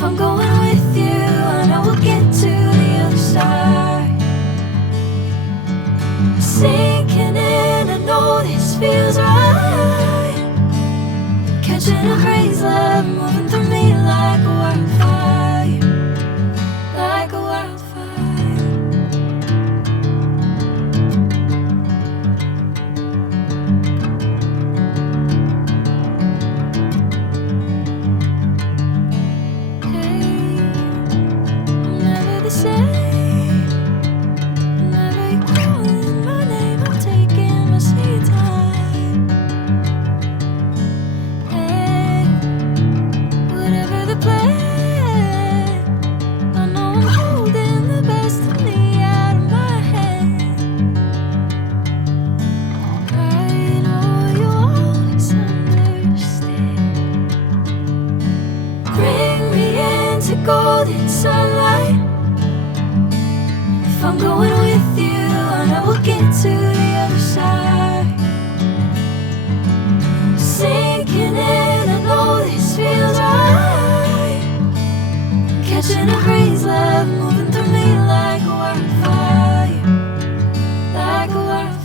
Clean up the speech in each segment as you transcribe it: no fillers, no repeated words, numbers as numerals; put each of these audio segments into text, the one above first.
If I'm going with you, I know we'll get to the other side. Sinking in, I know this feels right. Catching a crazy love, moving through me like a wildfire, like a wildfire. Golden sunlight. If I'm going with you, I know we'll get to the other side. Sinking in, I know this feels right. Catching a crazy love, moving through me like a wildfire, like a wildfire.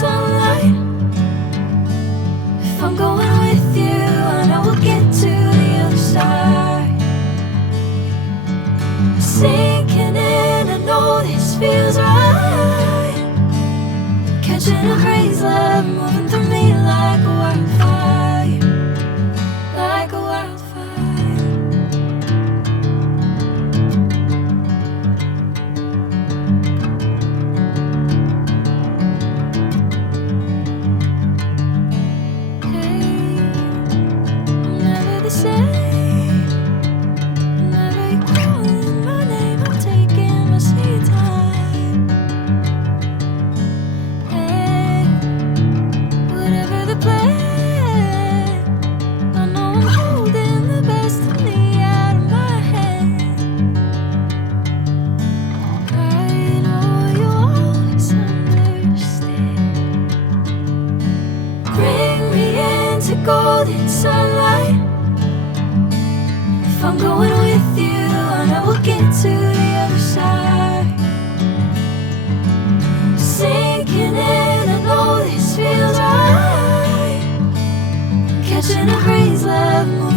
Sunlight. If I'm going with you, I know we'll get to the other side. Sinking in, I know this feels right. Catching a crazy love, moving through me like a wildfire, like a wildfire. Golden sunlight. If I'm going with you, I know we'll get to the other side. Sinking in, I know this feels right. Catching a crazy love.